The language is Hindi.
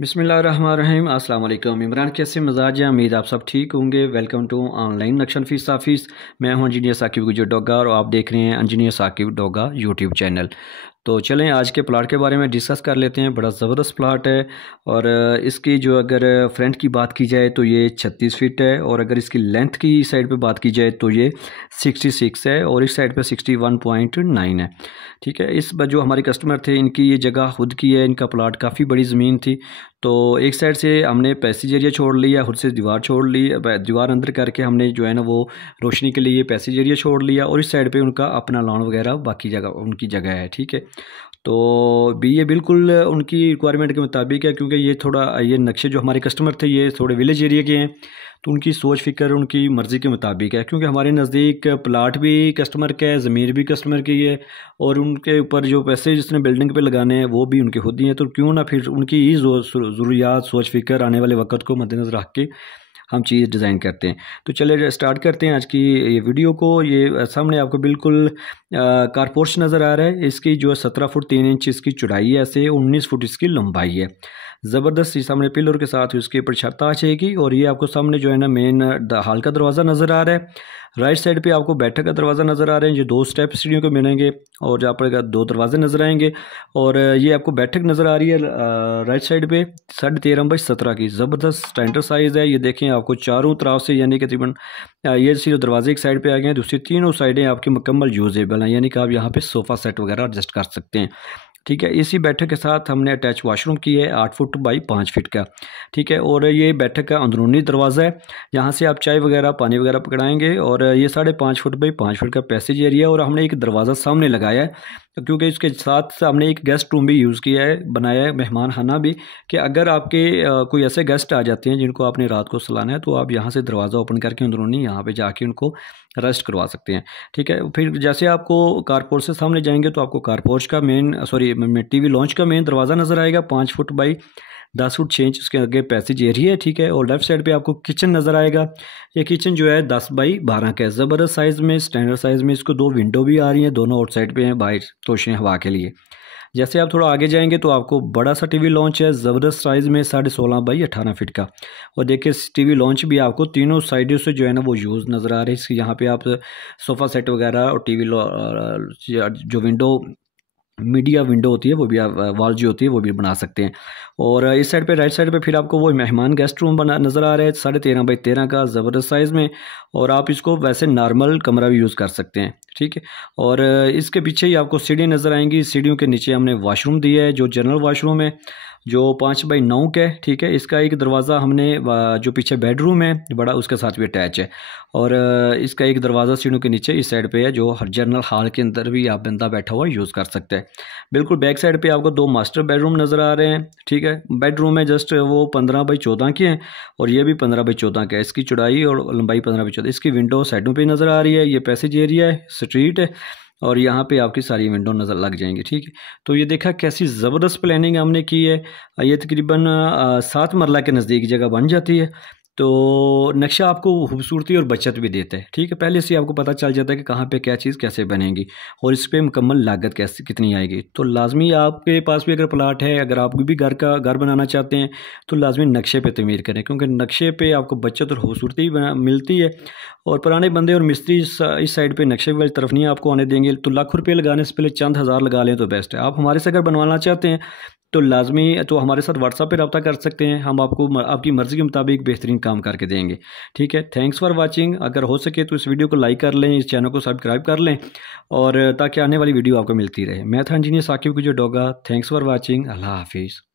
बिस्मिल्लाहिर्रहमानिर्रहीम। अस्सलाम वालेकुम। इमरान कैसे मिजाज हैं? उम्मीद आप सब ठीक होंगे। वेलकम टू ऑनलाइन नक्शन फीस ऑफिस। मैं हूं इंजीनियर साकिब गुजर डोगा और आप देख रहे हैं engineer Saqib Doga YouTube channel. तो चलें आज के प्लाट के बारे में डिस्कस कर लेते हैं। बड़ा ज़बरदस्त प्लाट है और इसकी जो अगर फ्रंट की बात की जाए तो ये 36 फीट है और अगर इसकी लेंथ की साइड पे बात की जाए तो ये 66 है और इस साइड पे 61.9 है। ठीक है, इस जो हमारे कस्टमर थे इनकी ये जगह खुद की है, इनका प्लाट काफ़ी बड़ी ज़मीन थी। तो एक साइड से हमने पैसेज एरिया छोड़ लिया, खुद से दीवार छोड़ ली, दीवार अंदर करके हमने जो है ना वो रोशनी के लिए ये पैसेज एरिया छोड़ लिया और इस साइड पे उनका अपना लॉन वगैरह बाकी जगह उनकी जगह है। ठीक है, तो भी ये बिल्कुल उनकी रिक्वायरमेंट के मुताबिक है क्योंकि ये थोड़ा ये नक्शे जो हमारे कस्टमर थे ये थोड़े विलेज एरिया के हैं, तो उनकी सोच फ़िक्र उनकी मर्ज़ी के मुताबिक है क्योंकि हमारे नज़दीक प्लाट भी कस्टमर का है, ज़मीन भी कस्टमर की है और उनके ऊपर जो पैसे जिसने बिल्डिंग पे लगाने हैं वो भी उनके खुद ही हैं। तो क्यों ना फिर उनकी ही ज़रूरियात सोच फ़िक्र आने वाले वक्त को मद्देनज़र रख के हम चीज़ डिज़ाइन करते हैं। तो चलिए स्टार्ट करते हैं आज की ये वीडियो को। ये सामने आपको बिल्कुल कारपोर्च नज़र आ रहा है। इसकी जो 17 फुट 3 इंच इसकी चौड़ाई है, ऐसे 19 फुट इसकी लंबाई है। ज़बरदस्त ही सामने पिलर के साथ उसके ऊपर छत आ जाएगी और ये आपको सामने जो है ना मेन हॉल का दरवाज़ा नज़र आ रहा है। राइट साइड पे आपको बैठक का दरवाज़ा नज़र आ रहे हैं, जो 2 स्टेप सीढ़ियों को मिलेंगे और जहाँ पर 2 दरवाजे नज़र आएंगे और ये आपको बैठक नज़र आ रही है राइट साइड पे 13.5 बाई 17 की ज़बरदस्त स्टैंडर्ड साइज़ है। ये देखें आपको चारों तरफ से यानी कि तकरीबन ये सिर्फ दरवाजे एक साइड पे आ गए हैं, दूसरी तीनों साइडें आपकी मुकम्मल यूजेबल हैं, यानी कि आप यहाँ पे सोफ़ा सेट वगैरह एडजस्ट कर सकते हैं। ठीक है, इसी बैठक के साथ हमने अटैच वाशरूम की है 8 फुट बाई 5 फीट का। ठीक है, और ये बैठक का अंदरूनी दरवाज़ा है, यहाँ से आप चाय वगैरह पानी वगैरह पकड़ाएंगे और ये 5.5 फुट बाई 5 फीट का पैसेज एरिया और हमने एक दरवाज़ा सामने लगाया है क्योंकि इसके साथ हमने एक गेस्ट रूम भी यूज़ किया है, बनाया है मेहमान खाना भी, कि अगर आपके कोई ऐसे गेस्ट आ जाते हैं जिनको आपने रात को सुलाना है तो आप यहाँ से दरवाज़ा ओपन करके अंदरूनी यहाँ पे जाके उनको रेस्ट करवा सकते हैं। ठीक है, फिर जैसे आपको कारपोर्च से सामने जाएंगे तो आपको कारपोर्च का टीवी लॉन्च का मेन दरवाज़ा नज़र आएगा 5 फुट बाई 10 फुट 6 इंच उसके आगे पैसेज एरिया है। ठीक है, और लेफ्ट साइड पे आपको किचन नज़र आएगा। ये किचन जो है 10 बाई 12 का है, ज़बरदस्त साइज़ में, स्टैंडर्ड साइज़ में। इसको 2 विंडो भी आ रही हैं, दोनों आउटसाइड पे हैं बाहर तोशे हवा के लिए। जैसे आप थोड़ा आगे जाएंगे तो आपको बड़ा सा टीवी लॉन्च है, ज़बरदस्त साइज़ में 16.5 बाई 18 फीट का। और देखिए टीवी लॉन्च भी आपको तीनों साइडों से जो है ना वो यूज़ नज़र आ रही है। इसके यहाँ पे आप सोफ़ा सेट वगैरह और टीवी जो विंडो मीडिया विंडो होती है वो भी आप वॉल जो होती है वो भी बना सकते हैं। और इस साइड पे राइट साइड पे फिर आपको वो मेहमान गेस्ट रूम बना नज़र आ रहा है 13.5 बाई 13 का, ज़बरदस्त साइज़ में। और आप इसको वैसे नॉर्मल कमरा भी यूज़ कर सकते हैं। ठीक है, और इसके पीछे ही आपको सीढ़ी नज़र आएंगी, सीढ़ियों के नीचे हमने वाशरूम दिया है जो जनरल वाशरूम है, जो 5 बाई 9 का है। ठीक है, इसका एक दरवाज़ा हमने जो पीछे बेडरूम है बड़ा उसके साथ भी अटैच है और इसका एक दरवाज़ा सीढ़ियों के नीचे इस साइड पे है जो हर जनरल हॉल के अंदर भी आप बंदा बैठा हुआ यूज़ कर सकते हैं। बिल्कुल बैक साइड पे आपको 2 मास्टर बेडरूम नज़र आ रहे हैं। ठीक है, बेडरूम है जस्ट वो 15 बाई 14 की है और ये भी 15 बाई 14 का है। इसकी चौड़ाई और लंबाई 15 बाई 14। इसकी विंडो साइडों पर नज़र आ रही है। ये पैसेज एरिया है, स्ट्रीट है और यहाँ पे आपकी सारी विंडो नज़र लग जाएंगी। ठीक है, तो ये देखा कैसी ज़बरदस्त प्लानिंग हमने की है। ये तकरीबन 7 मरला के नज़दीक जगह बन जाती है। तो नक्शा आपको खूबसूरती और बचत भी देता है। ठीक है, पहले से आपको पता चल जाता है कि कहाँ पे क्या चीज़ कैसे बनेगी और इस पर मुकम्मल लागत कैसे कितनी आएगी। तो लाजमी आपके पास भी अगर प्लाट है, अगर आप भी घर बनाना चाहते हैं तो लाजमी नक्शे पे तमीर करें क्योंकि नक्शे पे आपको बचत और खूबसूरती मिलती है। और पुराने बंदे और मिस्त्री इस साइड पे नक्शे वाली तरफ नहीं आपको आने देंगे। तो लाख रुपये लगाने से पहले चंद हज़ार लगा लें तो बेस्ट है। आप हमारे से अगर बनवाना चाहते हैं तो लाजमी तो हमारे साथ व्हाट्सएप पे रब्ता कर सकते हैं, हम आपको आपकी मर्ज़ी के मुताबिक बेहतरीन काम करके देंगे। ठीक है, थैंक्स फॉर वाचिंग। अगर हो सके तो इस वीडियो को लाइक कर लें, इस चैनल को सब्सक्राइब कर लें और ताकि आने वाली वीडियो आपको मिलती रहे। मैं था engineer Sakib Gujjar Doga. Thanks for watching. अल्लाह हाफिज़।